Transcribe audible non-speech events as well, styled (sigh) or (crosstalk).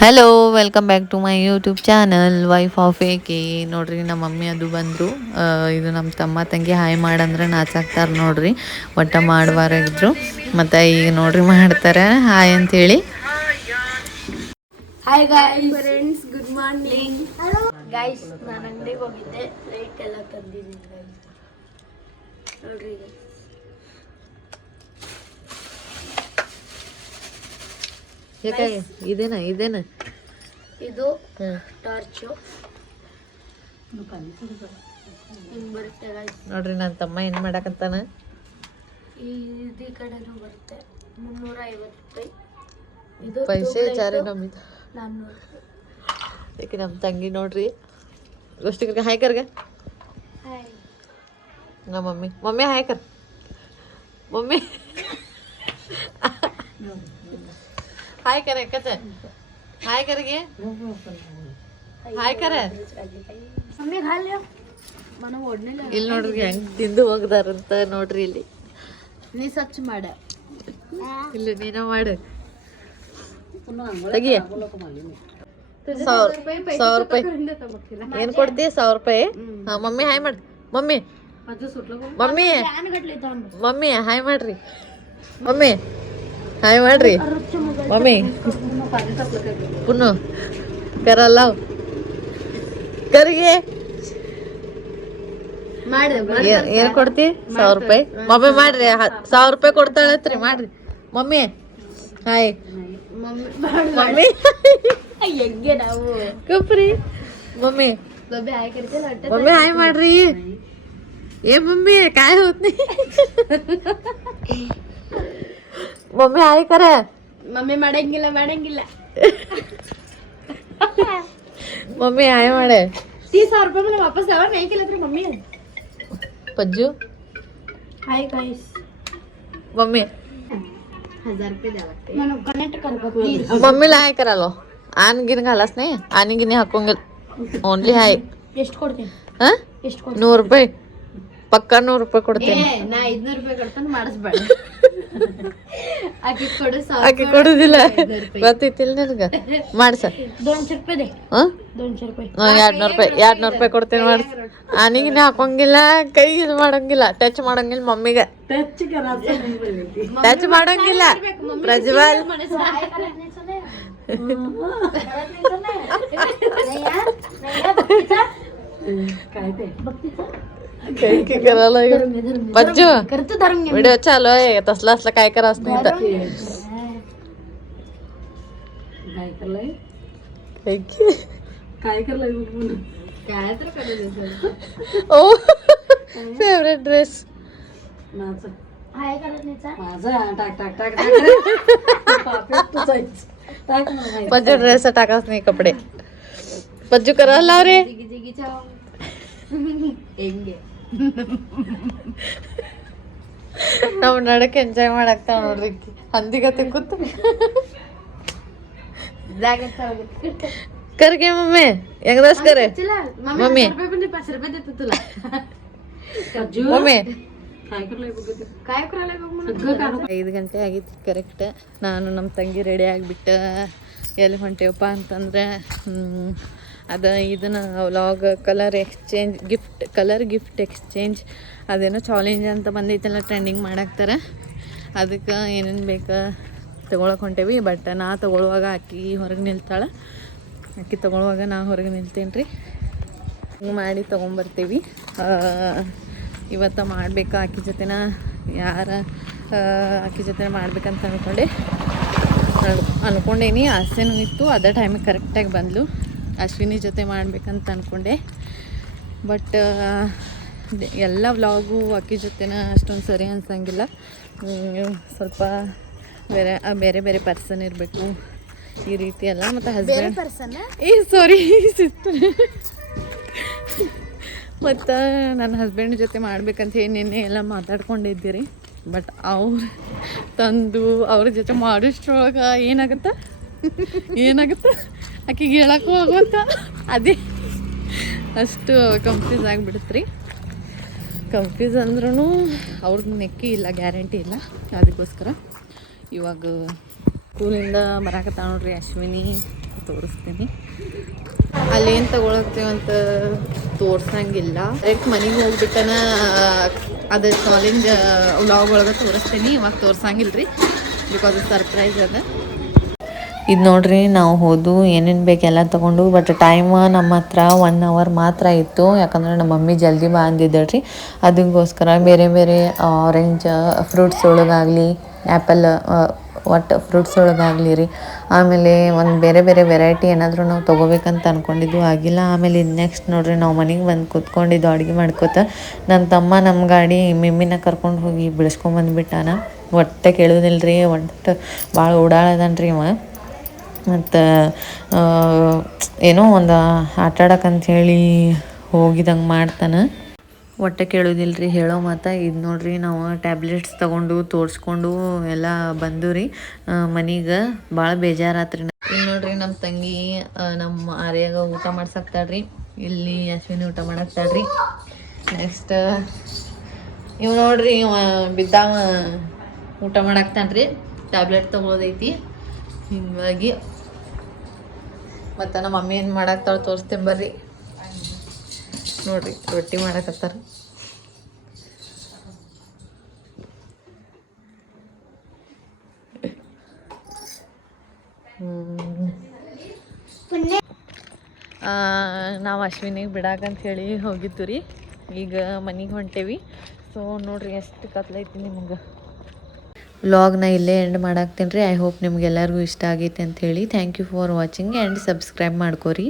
Hello welcome back to my YouTube channel wife of ಏಕೆ ನೋಡ್ರಿ, ನಮ್ಮ ಮಮ್ಮಿ ಅದು ಬಂದರು. ಇದು ನಮ್ಮ ತಮ್ಮ ತಂಗಿ ಹಾಯ್ ಮಾಡಂದ್ರೆ ನಾಚಾಕ್ತಾರೆ ನೋಡ್ರಿ. ಒಟ್ಟ ಮಾಡುವಾರ ಇದ್ರು. ಮತ್ತು ಈಗ ನೋಡ್ರಿ ಮಾಡ್ತಾರೆ. ಹಾಯ್ ಅಂತೇಳಿ. Hi guys friends good morning guys ನಾನು ಅಂಗಡಿಗೆ ಹೋಗಿದ್ದೆ. ಲೈಟ್ ಎಲ್ಲ ತಂದಿದ್ದೀನಿ. ನೋಡ್ರಿ guys. ಇದೇನ ಇದೇನ? ಇದು ಟಾರ್ಚು. ನೋಡ್ರಿ ನನ್ನ ತಮ್ಮ ಏನು ಮಾಡಕಂತಾನ ಈ ಇದು ಈ ಕಡೆನೂ ಬರುತ್ತೆ. ಮುನ್ನೂರ ಐವತ್ತು ರೂಪಾಯಿ ಇದು ಪೈಸೆ ಚಾರಿ ನಮ್ದು. ನಾನ್ನೂರು ಯಾಕೆ ನಮ್ಮ ತಂಗಿ ನೋಡ್ರಿ? ಗೋಷ್ಠಿಗೆ ಹಾಯ್ ಕರ್ಗ. ನಮ್ಮ ಮಮ್ಮಿ. ಮಮ್ಮಿ ಹಾಯ್ ಕರ್. ಮಮ್ಮಿ. ಹಾಯ್ ಕರೆ ಕತೆ. ಹಾಯ್ ಕರೆಗೆ. ಹಾಯ್ ಕರೆ. ಇಲ್ಲಿ ನೋಡ್ರಿ ಹೆಂಗ್ ತಿಂದು ಹೋಗ್ದಾರಂತ ನೋಡ್ರಿ ಇಲ್ಲಿ. ನೀ ಸ್ವಚ್ಛ ಮಾಡ. ಇಲ್ಲ ನೀನ ಮಾಡು. ಸಾವಿರ ಸಾವಿರ ರೂಪಾಯಿ ಏನ್ ಕೊಡ್ತಿ? ಸಾವಿರ ರೂಪಾಯಿ? ಹಾ ಮಮ್ಮಿ ಹಾಯ್ ಮಾಡಿ. ಮಮ್ಮಿ. ಮಮ್ಮಿ. ಮಮ್ಮಿ ಹಾಯ್ ಮಾಡ್ರಿ. ಮಮ್ಮಿ ಹಾಯ್ ಮಾಡ್ರಿ. ಮಮ್ಮಿ ಪುನ್ನು ಕರಲ್ಲ ಕರಿಗೆ ಮಾಡ ಏನ್ ಏನ್ ಕೊಡ್ತಿ ಸಾವಿರ ರೂಪಾಯಿ ಮಮ್ಮಿ ಮಾಡ್ರಿ ಹ- ಸಾವಿರ ರೂಪಾಯಿ ಕೊಡ್ತಾಳತ್ರಿ ಮಾಡ್ರಿ ಮಮ್ಮಿ ಹಾಯ್ ಮಮ್ಮಿ ಹೆಂಗೆ ನಾವು ಕಪ್ರಿ ಮಮ್ಮಿ ಬಬ್ಬೆ ಹಾಕಿರ್ತಿಲ್ಲ ಹೊಟ್ಟೆ ಮಮ್ಮಿ ಹಾಯ್ ಮಾಡ್ರಿ ಏ ಮಮ್ಮಿ ಕಾಯ್ ಹೋತ್ನಿ ಮಮ್ಮಿ ಹಾಯ್ ಕರ ಮಮ್ಮಿ ಮಾಡಂಗಿಲ್ಲ ಮಾಡಂಗಿಲ್ಲ ಮಮ್ಮಿ ಹಾಯ್ ಮಾಡೆ ತೀ ಸಾವಿರ ರೂಪಾಯಿ ಮೇಲೆ ವಾಪಸ್ ಯಾವ ಮೇಕಿಲ್ಲತ್ರಿ ಮಮ್ಮಿ ಪಜ್ಜು ಹಾಯ್ ಗಾಯ್ಸ್ ಮಮ್ಮಿ हजार रुपये द्यावं लागते मला कनेक्ट कर बघ प्लीज मम्मीला हाय करालो आण गिन घालास नाही आणि गिनी हाकून ಓನ್ಲಿ ಹಾಯ್ ಎಷ್ಟು ಕೊಡ್ತೀನಿ ಹಾ ಎಷ್ಟು ಕೊಡ್ತೀನಿ ನೂರು ರೂಪಾಯಿ ಪಕ್ಕ ನೂರು ರೂಪಾಯಿ ಕೊಡ್ತೇನೆ ಏ ನಾ ಐದ್ನೂರು ರೂಪಾಯಿ ಕೊಡ್ತಾನೆ ಮಾಡಿಸ್ಬೇಡ ಆಕೆ ಕೊಡು ಆಕೆ ಕೊಡುದಿಲ್ಲ ಗೊತ್ತೈತಿಲ್ಲ ನನಗ ಮಾಡ್ಸ दोनशे रुपये दे ಹಾ दोनशे रुपये ಎರಡ್ ನೂರು ರೂಪಾಯಿ ಎರಡ್ ನೂರು ರೂಪಾಯಿ ಕೊಡ್ತೇನೆ ಮಾಡ್ಸ ಆನಿಗಿನ ಹಾಕೊಂಗಿಲ್ಲ ಕೈ ಇದು ಮಾಡಂಗಿಲ್ಲ ಟಚ್ ಮಾಡಂಗಿಲ್ಲ ಮಮ್ಮಿಗೆ ಟಚ್ ಮಾಡಂಗಿಲ್ಲ ಪ್ರಜ್ವಲ್ करायला बच्चू करतो धरून घे व्हिडिओ चालू आहे तसला असला काय करा असं नाही तर काय की? काय तर करायचं ओ फेवरेट ड्रेस हाय करत नाहीचा पज्जू ड्रेस टाकाच नाही कपडे. पज्जू करायला लाव रे. जिगी जिगीच्या ಹೆಂಗೆ (laughs) ನಾವು ನಡಕ್ ಎಂಜಾಯ್ ಮಾಡಾಕ್ತಾವ ನೋಡ್ರಿ. ಹಂದಿಗತೆ ಕೂತು. ಕರ್ಗೆ ಮಮ್ಮಿ ಹೆಂಗದಾಸ್ ಕರೆ ಮಮ್ಮಿ. ಮಮ್ಮಿ. ಐದು ಗಂಟೆ ಆಗಿತ್ತು ಕರೆಕ್ಟ್. ನಾನು ನಮ್ಮ ತಂಗಿ ರೆಡಿ ಆಗಿಬಿಟ್ಟು. ಎಲ್ಲಿ ಹೊಂಟೇವಪ್ಪ ಅಂತಂದ್ರೆ ಅದ ಇದನ್ನು vlog colour exchange gift colour gift exchange ಅದೇನೋ ಚಾಲೆಂಜ್ ಅಂತ ಬಂದೈತಲ್ಲ ಟ್ರೆಂಡಿಂಗ್ ಮಾಡಾಕ್ತಾರೆ. ಅದಕ್ಕೆ ಏನೇನು ಬೇಕು ತೊಗೊಳಕ್ಕೆ ಹೊಂಟೇವಿ. ಬಟ್ ನಾ ತೊಗೊಳುವಾಗ ಅಕ್ಕಿ ಹೊರಗೆ ನಿಲ್ತಾಳೆ. ಅಕ್ಕಿ ತೊಗೊಳುವಾಗ ನಾ ಹೊರಗೆ ನಿಲ್ತೇನೆ ರೀ ಹಿಂಗೆ ಮಾಡಿ ತೊಗೊಂಬರ್ತೀವಿ. ಇವತ್ತು ಮಾಡಬೇಕು ಆಕಿ ಜೊತೆನ? ಯಾರ ಆಕಿ ಜೊತೆ ಮಾಡ್ಬೇಕಂತ ಅಂದ್ಕೊಂಡೆ ಅನ್- ಅನ್ಕೊಂಡೇನಿ. ಆಸೆನೂ ಇತ್ತು. ಅದೇ ಟೈಮಿಗೆ ಕರೆಕ್ಟಾಗಿ ಬಂದ್ಲು. ಅಶ್ವಿನಿ ಜೊತೆ ಮಾಡಬೇಕಂತ ಅಂದ್ಕೊಂಡೆ ಬಟ್ ಎಲ್ಲ ವ್ಲಾಗು ಅಕ್ಕಿ ಜೊತೆನ ಅಷ್ಟೊಂದು ಸರಿ ಅನ್ಸಂಗಿಲ್ಲ. ಸ್ವಲ್ಪ ಬೇರೆ ಬೇರೆ ಬೇರೆ ಪರ್ಸನ್ ಇರಬೇಕು ಈ ರೀತಿ ಎಲ್ಲ. ಮತ್ತು ಹಸ್ಬೆಂಡ್ ಈ ಸಾರಿ ಸಿಸ್ಟರ್ ಮತ್ತು ನನ್ನ ಹಸ್ಬೆಂಡ್ ಜೊತೆ ಮಾಡ್ಬೇಕಂತ ಹೇಳಿ ನಿನ್ನೆ ಎಲ್ಲ ಮಾತಾಡ್ಕೊಂಡಿದ್ದೀರಿ. ಬಟ್ ಅವ್ರು ತಂದು ಅವ್ರ ಜೊತೆ ಮಾಡಿಸ್ಟ್ರೊಳಗೆ ಏನಾಗುತ್ತೆ? ಏನಾಗುತ್ತೆ? ಆಕಿಗೆ ಹೇಳಕ್ಕೂ ಆಗುತ್ತ ಅದೇ. ಅಷ್ಟು ಕನ್ಫ್ಯೂಸ್ ಆಗಿಬಿಡುತ್ತೆ ಕನ್ಫ್ಯೂಸ್ ಅಂದ್ರೂ ಅವ್ರದ್ದು ನೆಕ್ಕಿ ಇಲ್ಲ ಗ್ಯಾರಂಟಿ ಇಲ್ಲ. ಅದಕ್ಕೋಸ್ಕರ ಇವಾಗ ಸ್ಕೂಲಿಂದ ಬರಾಕತ್ತ ನೋಡ್ರಿ, ಅಶ್ವಿನಿ ತೋರಿಸ್ತೀನಿ. ಅಲ್ಲೇನು ತಗೊಳಕ್ತೀವಂತ ತೋರ್ಸಂಗಿಲ್ಲ. ಡೈರೆಕ್ಟ್ ಮನೆಗೆ ಹೋಗ್ಬಿಟ್ಟನ ಅದು ಕಾಲಿಂಗ್ ವ್ಲಾಗ್ ಒಳಗೆ ತೋರಿಸ್ತೀನಿ, ಇವಾಗ ತೋರ್ಸಂಗಿಲ್ಲ ರೀ ಬಿಕಾಸ್ ಸರ್ಪ್ರೈಸ್ ಅದ. ಇದು ನೋಡ್ರಿ, ನಾವು ಹೋದು, ಏನೇನು ಬೇಕೆಲ್ಲ ತೊಗೊಂಡು ಬಟ್ ಟೈಮ್ ನಮ್ಮ ಹತ್ರ ಒನ್ ಅವರ್ ಮಾತ್ರ ಇತ್ತು. ಯಾಕಂದ್ರೆ ನಮ್ಮ ಮಮ್ಮಿ ಜಲ್ದಿ ಬಾ ಅದಕ್ಕೋಸ್ಕರ ಬೇರೆ ಬೇರೆ ಆರೆಂಜ್ ಫ್ರೂಟ್ಸ್ ಒಳಗಾಗಲಿ ಆ್ಯಪಲ್ ಒಟ್ಟು ಫ್ರೂಟ್ಸ್ ಒಳಗಾಗಲಿ ರೀ. ಆಮೇಲೆ ಒಂದು ಬೇರೆ ಬೇರೆ ವೆರೈಟಿ ಏನಾದರೂ ನಾವು ತೊಗೋಬೇಕಂತ ಅಂದ್ಕೊಂಡಿದ್ದು ಆಗಿಲ್ಲ. ಆಮೇಲೆ ಇದು ನೆಕ್ಸ್ಟ್ ನೋಡ್ರಿ, ನಾವು ಮನೆಗೆ ಬಂದು ಕೂತ್ಕೊಂಡಿದ್ದು ಅಡುಗೆ ಮಾಡ್ಕೋತ ನನ್ನ ತಮ್ಮ ನಮ್ಮ ಗಾಡಿ ಮಿಮ್ಮಿನ ಕರ್ಕೊಂಡು ಹೋಗಿ ಬಿಡಿಸ್ಕೊಂಬಂದ್ಬಿಟ್ಟಾನ ಒಟ್ಟೆ ಕೇಳೋದಿಲ್ಲ ರೀ ಒಟ್ಟು ಭಾಳ ಓಡಾಳದನ್ರಿ ಇವ. ಮತ್ತು ಏನೋ ಒಂದು ಆಟ ಹೇಳಿ ಹೋಗಿದಂಗೆ ಮಾಡ್ತಾನೆ. ಹೊಟ್ಟೆ ಕೇಳೋದಿಲ್ಲ ರೀ ಹೇಳೋ ಮಾತಾ. ಇದು ನೋಡ್ರಿ, ನಾವು ಟ್ಯಾಬ್ಲೆಟ್ಸ್ ತೊಗೊಂಡು, ತೋರಿಸ್ಕೊಂಡು ಎಲ್ಲ ಬಂದು ರೀ ಮನೆಗೆ ಭಾಳ ಬೇಜಾರಾತ್ರಿ ಇಲ್ಲಿ ನೋಡ್ರಿ ನಮ್ಮ ತಂಗಿ ನಮ್ಮ ಆರ್ಯಾಗ ಊಟ ಮಾಡ್ಸಕ್ತಾಳ್ರಿ ಇಲ್ಲಿ ಅಶ್ವಿನಿ ಊಟ ಮಾಡಕ್ತಾಳ್ರಿ ನೆಕ್ಸ್ಟ್ ಇವ್ ನೋಡ್ರಿ ಬಿದ್ದಾವ ಊಟ ಮಾಡಾಕ್ತಾನ್ರಿ ಟ್ಯಾಬ್ಲೆಟ್ ತಗೊಳೋದೈತಿ. ಹಿಂಗಾಗಿ ಮತ್ತು ನಮ್ಮ ಮಮ್ಮಿ ಏನು ಮಾಡಾಕ್ತಾಳೆ ತೋರಿಸ್ತೇನೆ ಬರ್ರಿ. ನೋಡ್ರಿ ರೊಟ್ಟಿ ಮಾಡಾಕತ್ತಾರ. ನಾವು ಅಶ್ವಿನಿಗೆ ಬಿಡಾಕಂತ ಹೇಳಿ ಹೋಗಿದ್ದು ರೀ ಈಗ ಮನೆಗೆ ಹೊಂಟೇವಿ. ಸೊ ನೋಡ್ರಿ ಎಷ್ಟು ಕತ್ಲೈತಿ ನಿಮ್ಗೆ. ವ್ಲಾಗ್ನ ಇಲ್ಲೇ ಎಂಡ್ ಮಾಡಾಕ್ತೀನಿ ರೀ ಐ ಹೋಪ್ ನಿಮ್ಗೆಲ್ಲರಿಗೂ ಇಷ್ಟ ಆಗೈತೆ ಅಂತ ಹೇಳಿ. Thank you for watching and subscribe ಮಾಡ್ಕೊರಿ.